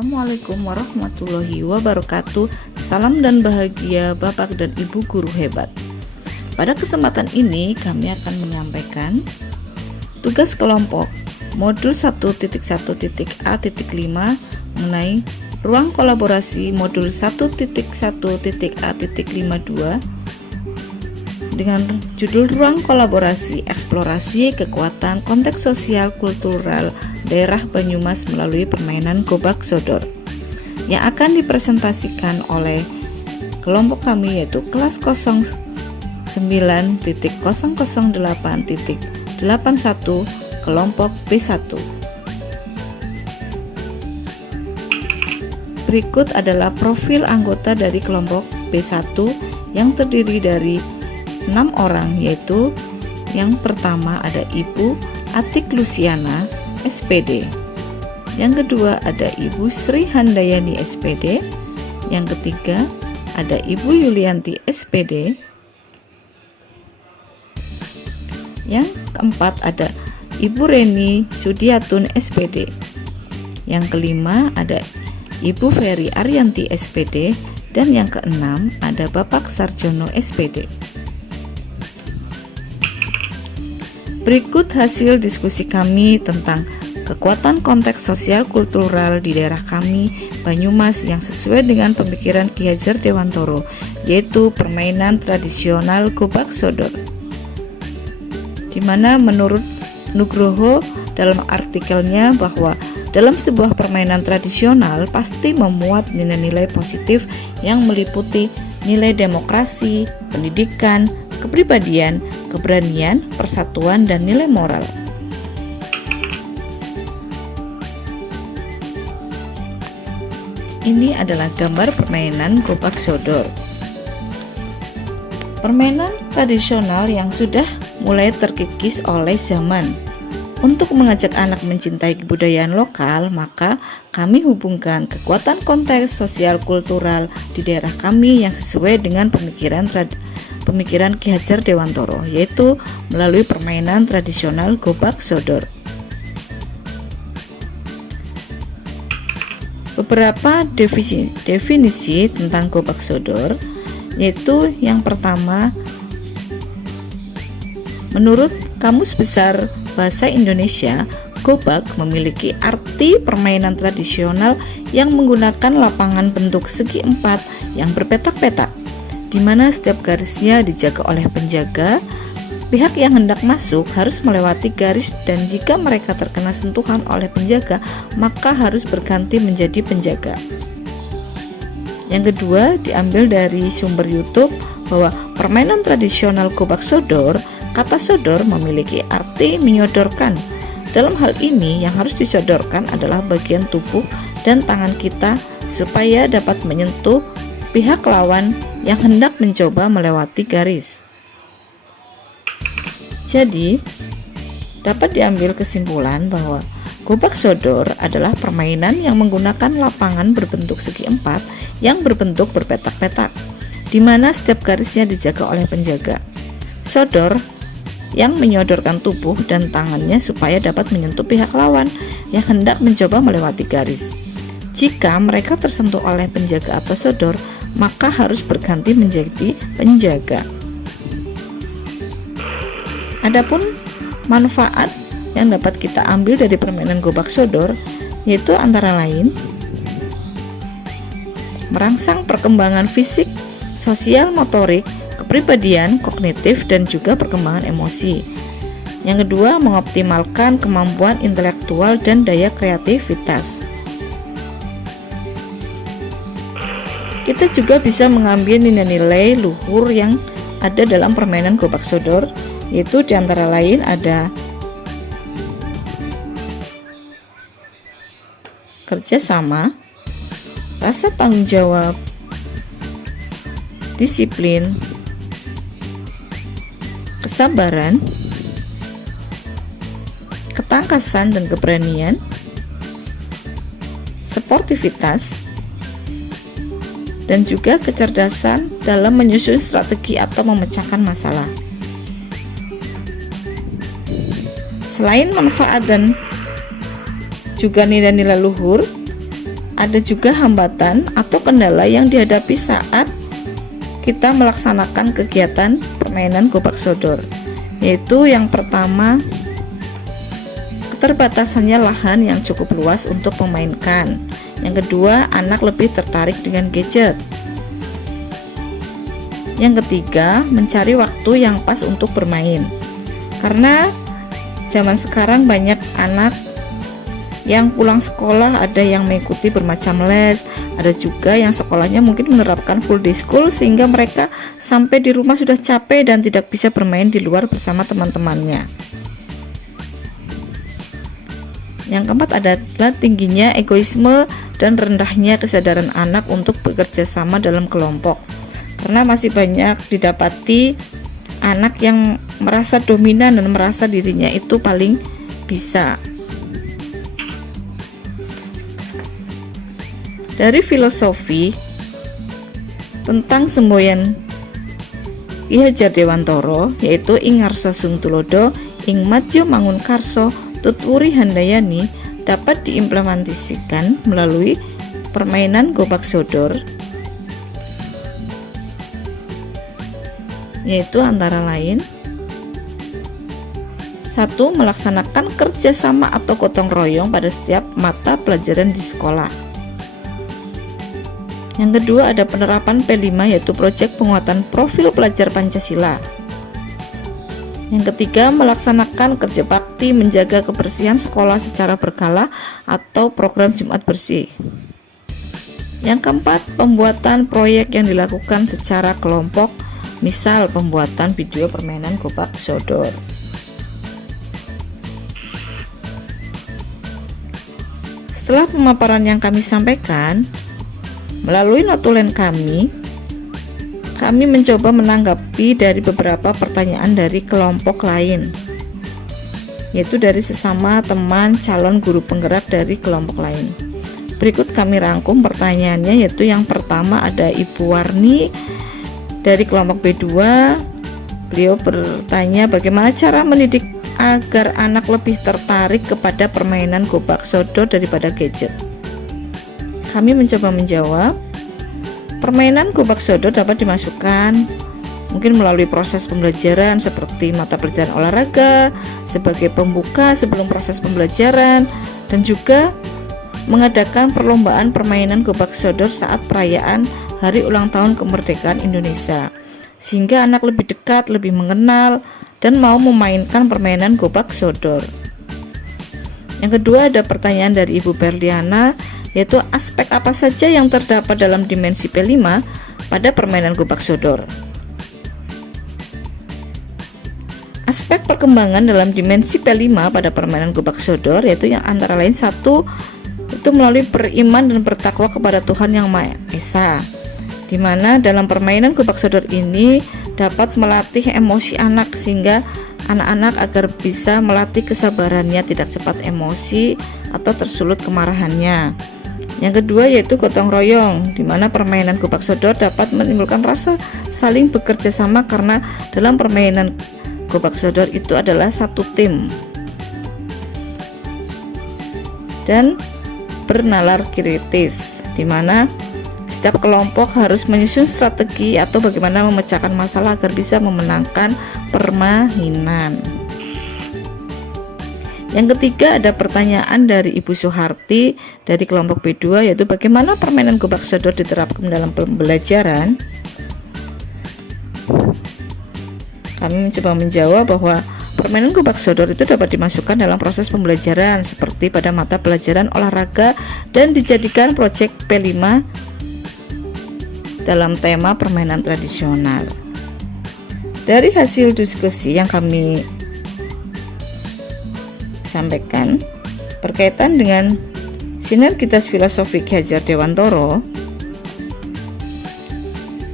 Assalamualaikum warahmatullahi wabarakatuh. Salam dan bahagia Bapak dan Ibu guru hebat. Pada kesempatan ini kami akan menyampaikan tugas kelompok modul 1.1.A.5 mengenai ruang kolaborasi modul 1.1.A.52 dengan judul Ruang Kolaborasi Eksplorasi Kekuatan Konteks Sosial Kultural Daerah Banyumas melalui permainan Gobak Sodor yang akan dipresentasikan oleh kelompok kami, yaitu kelas 09.008.81 kelompok B1. Berikut adalah profil anggota dari kelompok B1 yang terdiri dari 6 orang, yaitu yang pertama ada Ibu Atik Luciana SPD, yang kedua ada Ibu Sri Handayani SPD, yang ketiga ada Ibu Yulianti SPD, yang keempat ada Ibu Reni Sudiatun SPD, yang kelima ada Ibu Ferry Arianti SPD, dan yang keenam ada Bapak Sarjono SPD. Berikut hasil diskusi kami tentang kekuatan konteks sosial kultural di daerah kami, Banyumas, yang sesuai dengan pemikiran Ki Hajar Dewantoro, yaitu permainan tradisional Gobak Sodor. Di mana menurut Nugroho dalam artikelnya bahwa dalam sebuah permainan tradisional pasti memuat nilai-nilai positif yang meliputi nilai demokrasi, pendidikan, kepribadian, keberanian, persatuan, dan nilai moral. Ini adalah gambar permainan Gobak Sodor. Permainan tradisional yang sudah mulai terkikis oleh zaman. Untuk mengajak anak mencintai kebudayaan lokal, maka kami hubungkan kekuatan konteks sosial kultural di daerah kami yang sesuai dengan pemikiran Ki Hajar Dewantoro, yaitu melalui permainan tradisional Gobak Sodor. Beberapa definisi tentang Gobak Sodor, yaitu yang pertama, menurut Kamus Besar Bahasa Indonesia, Gobak memiliki arti permainan tradisional yang menggunakan lapangan bentuk segi empat yang berpetak-petak, di mana setiap garisnya dijaga oleh penjaga. Pihak yang hendak masuk harus melewati garis, dan jika mereka terkena sentuhan oleh penjaga, maka harus berganti menjadi penjaga. Yang kedua, diambil dari sumber YouTube bahwa permainan tradisional Gobak Sodor, kata sodor memiliki arti menyodorkan. Dalam hal ini yang harus disodorkan adalah bagian tubuh dan tangan kita supaya dapat menyentuh pihak lawan yang hendak mencoba melewati garis. Jadi, dapat diambil kesimpulan bahwa Gobak Sodor adalah permainan yang menggunakan lapangan berbentuk segi empat yang berbentuk berpetak-petak, di mana setiap garisnya dijaga oleh penjaga. Sodor yang menyodorkan tubuh dan tangannya supaya dapat menyentuh pihak lawan yang hendak mencoba melewati garis. Jika mereka tersentuh oleh penjaga atau sodor, maka harus berganti menjadi penjaga. Adapun manfaat yang dapat kita ambil dari permainan Gobak Sodor, yaitu antara lain merangsang perkembangan fisik, sosial, motorik, kepribadian, kognitif, dan juga perkembangan emosi. Yang kedua, mengoptimalkan kemampuan intelektual dan daya kreativitas. Kita juga bisa mengambil nilai-nilai luhur yang ada dalam permainan Gobak Sodor, yaitu diantara lain ada kerjasama, rasa tanggung jawab, disiplin, kesabaran, ketangkasan dan keberanian, sportivitas, dan juga kecerdasan dalam menyusun strategi atau memecahkan masalah. Selain manfaat dan juga nilai-nilai luhur, ada juga hambatan atau kendala yang dihadapi saat kita melaksanakan kegiatan permainan gobak sodor, yaitu yang pertama, keterbatasannya lahan yang cukup luas untuk memainkan. Yang kedua, anak lebih tertarik dengan gadget. Yang ketiga, mencari waktu yang pas untuk bermain. Karena zaman sekarang banyak anak yang pulang sekolah, ada yang mengikuti bermacam les, ada juga yang sekolahnya mungkin menerapkan full day school sehingga mereka sampai di rumah sudah capek dan tidak bisa bermain di luar bersama teman-temannya. Yang keempat adalah tingginya egoisme dan rendahnya kesadaran anak untuk bekerja sama dalam kelompok. Karena masih banyak didapati anak yang merasa dominan dan merasa dirinya itu paling bisa. Dari filosofi tentang semboyan Ki Hajar Dewantara, yaitu ing ngarsa sung tulodo ing madya mangun karso tutwuri handayani, dapat diimplementasikan melalui permainan gobak sodor, yaitu antara lain 1. Melaksanakan kerjasama atau gotong royong pada setiap mata pelajaran di sekolah. Yang kedua, ada penerapan P5, yaitu proyek penguatan profil pelajar Pancasila. Yang ketiga, melaksanakan kerja bakti menjaga kebersihan sekolah secara berkala atau program Jumat Bersih. Yang keempat, pembuatan proyek yang dilakukan secara kelompok, misal pembuatan video permainan gobak sodor. Setelah pemaparan yang kami sampaikan, melalui notulen kami mencoba menanggapi dari beberapa pertanyaan dari kelompok lain, yaitu dari sesama teman calon guru penggerak dari kelompok lain. Berikut kami rangkum pertanyaannya, yaitu yang pertama ada Ibu Warni dari kelompok B2. Beliau bertanya bagaimana cara mendidik agar anak lebih tertarik kepada permainan gobak sodor daripada gadget. Kami mencoba menjawab, permainan gobak sodor dapat dimasukkan mungkin melalui proses pembelajaran seperti mata pelajaran olahraga sebagai pembuka sebelum proses pembelajaran, dan juga mengadakan perlombaan permainan gobak sodor saat perayaan Hari Ulang Tahun Kemerdekaan Indonesia, sehingga anak lebih dekat, lebih mengenal, dan mau memainkan permainan gobak sodor. Yang kedua, ada pertanyaan dari Ibu Berliana, yaitu aspek apa saja yang terdapat dalam dimensi P5 pada permainan gobak sodor. Aspek perkembangan dalam dimensi P5 pada permainan gobak sodor yaitu yang antara lain 1, itu melalui beriman dan bertakwa kepada Tuhan Yang Maha Esa, di mana dalam permainan gobak sodor ini dapat melatih emosi anak sehingga anak-anak agar bisa melatih kesabarannya, tidak cepat emosi atau tersulut kemarahannya. Yang kedua yaitu gotong royong, di mana permainan gobak sodor dapat menimbulkan rasa saling bekerja sama karena dalam permainan gobak sodor itu adalah satu tim dan bernalar kritis, di mana setiap kelompok harus menyusun strategi atau bagaimana memecahkan masalah agar bisa memenangkan permainan. Yang ketiga ada pertanyaan dari Ibu Soeharti dari kelompok B2, yaitu bagaimana permainan gobak sodor diterapkan dalam pembelajaran. Kami mencoba menjawab bahwa permainan gobak sodor itu dapat dimasukkan dalam proses pembelajaran seperti pada mata pelajaran olahraga dan dijadikan proyek P5 dalam tema permainan tradisional. Dari hasil diskusi yang kami sampaikan berkaitan dengan sinergitas filosofi Ki Hajar Dewantara,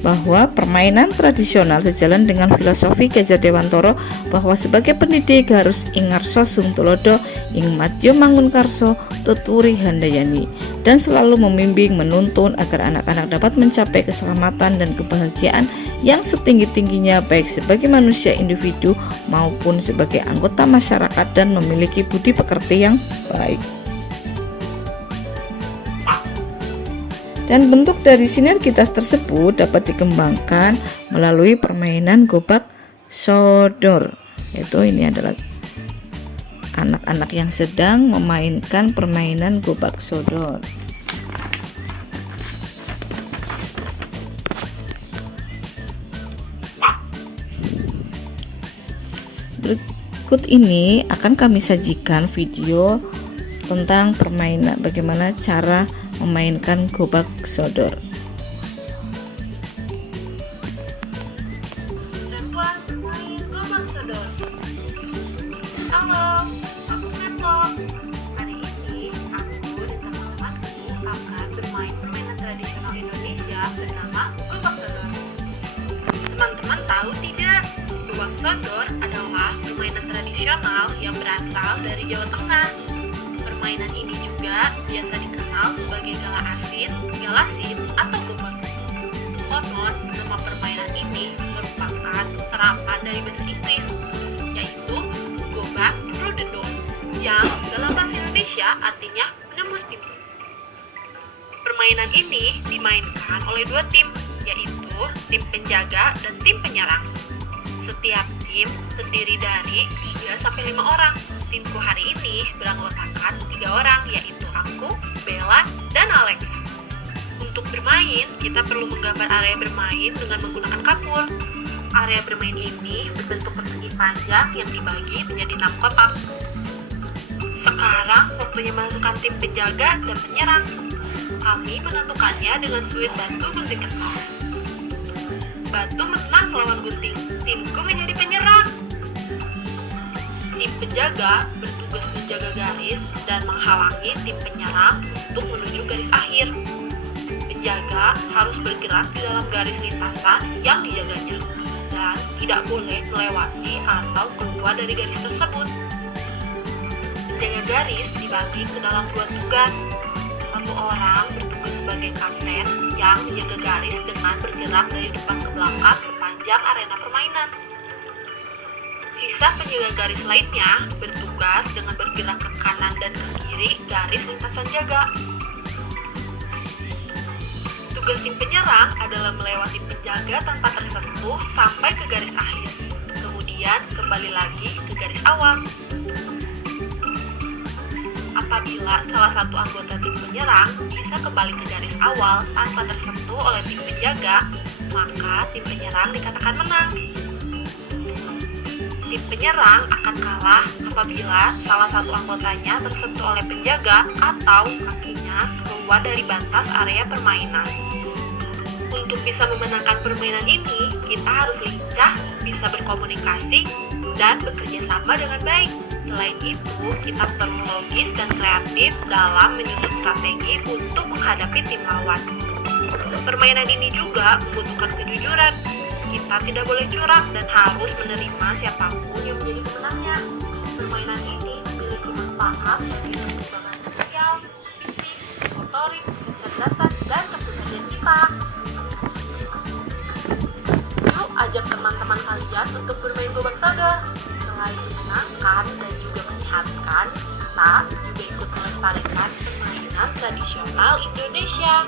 bahwa permainan tradisional sejalan dengan filosofi Ki Hajar Dewantara bahwa sebagai pendidik harus ing ngarsa sung tulodo ing madya mangun karso tutwuri handayani, dan selalu membimbing menuntun agar anak-anak dapat mencapai keselamatan dan kebahagiaan yang setinggi-tingginya baik sebagai manusia individu maupun sebagai anggota masyarakat dan memiliki budi pekerti yang baik. Dan bentuk dari sinergitas tersebut dapat dikembangkan melalui permainan gobak sodor. Yaitu ini adalah anak-anak yang sedang memainkan permainan gobak sodor. Berikut ini akan kami sajikan video tentang permainan, bagaimana cara memainkan gobak sodor. Sebuah main gobak sodor. Halo, aku Neto. Hari ini aku dan teman-temanku akan bermain permainan tradisional Indonesia bernama gobak sodor. Teman-teman tahu tidak? Gobak sodor adalah permainan tradisional yang berasal dari Jawa Tengah. Permainan ini juga biasa dikenal sebagai gala asin, galasin, atau gobak. Konon, nama permainan ini merupakan serapan dari bahasa Inggris, yaitu gobak through the door, yang dalam bahasa Indonesia artinya menembus pintu. Permainan ini dimainkan oleh dua tim, yaitu tim penjaga dan tim penyerang. Setiap tim terdiri dari 3-5 orang. Timku hari ini beranggotakan 3 orang, yaitu aku, Bella, dan Alex. Untuk bermain, kita perlu menggambar area bermain dengan menggunakan kapur. Area bermain ini berbentuk persegi panjang yang dibagi menjadi 6 kotak. Sekarang waktunya menentukan tim penjaga dan penyerang. Kami menentukannya dengan suit batu gunting kertas. Batu menang melawan gunting. Timku menjadi penyerang. Tim penjaga bertugas menjaga garis dan menghalangi tim penyerang untuk menuju garis akhir. Penjaga harus bergerak di dalam garis lintasan yang dijaganya dan tidak boleh melewati atau keluar dari garis tersebut. Penjaga garis dibagi ke dalam 2 tugas. Satu orang bertugas sebagai kapten yang menjaga garis dengan bergerak dari depan ke belakang sepanjang arena permainan. Sisa penjaga garis lainnya bertugas dengan bergerak ke kanan dan ke kiri garis lintasan jaga. Tugas tim penyerang adalah melewati penjaga tanpa tersentuh sampai ke garis akhir, kemudian kembali lagi ke garis awal. Apabila salah satu anggota tim penyerang bisa kembali ke garis awal tanpa tersentuh oleh tim penjaga, maka tim penyerang dikatakan menang. Tim penyerang akan kalah apabila salah satu anggotanya tersentuh oleh penjaga atau kakinya keluar dari batas area permainan. Untuk bisa memenangkan permainan ini, kita harus lincah, bisa berkomunikasi, dan bekerja sama dengan baik. Selain itu, kita perlu logis dan kreatif dalam menyusun strategi untuk menghadapi tim lawan. Permainan ini juga membutuhkan kejujuran. Kita tidak boleh curang dan harus menerima siapapun yang menjadi pemenangnya. Permainan ini memiliki manfaat bagi perkembangan sosial, fisik, motorik, kecerdasan, dan kepribadian kita. Yuk ajak teman-teman kalian untuk bermain gobak sodor. Selain menyenangkan dan juga menyehatkan, kita juga ikut melestarikan permainan tradisional Indonesia.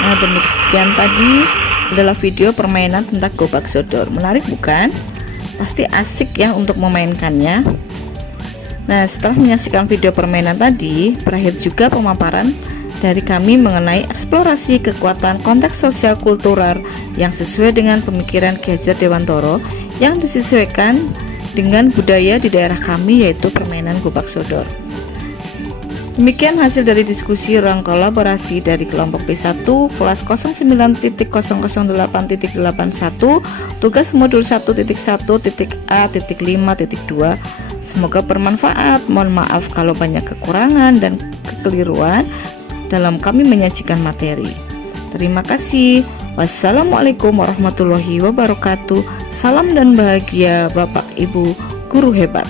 Nah, demikian tadi adalah video permainan tentang gobak sodor. Menarik bukan? Pasti asik ya untuk memainkannya. Nah, setelah menyaksikan video permainan tadi, berakhir juga pemaparan dari kami mengenai eksplorasi kekuatan konteks sosial kultural yang sesuai dengan pemikiran Ki Hajar Dewantoro yang disesuaikan dengan budaya di daerah kami, yaitu permainan gobak sodor. Demikian hasil dari diskusi ruang kolaborasi dari kelompok B1 kelas 09.008.81 tugas modul 1.1.A.5.2. Semoga bermanfaat. Mohon maaf kalau banyak kekurangan dan kekeliruan dalam kami menyajikan materi. Terima kasih. Wassalamualaikum warahmatullahi wabarakatuh. Salam dan bahagia Bapak Ibu guru hebat.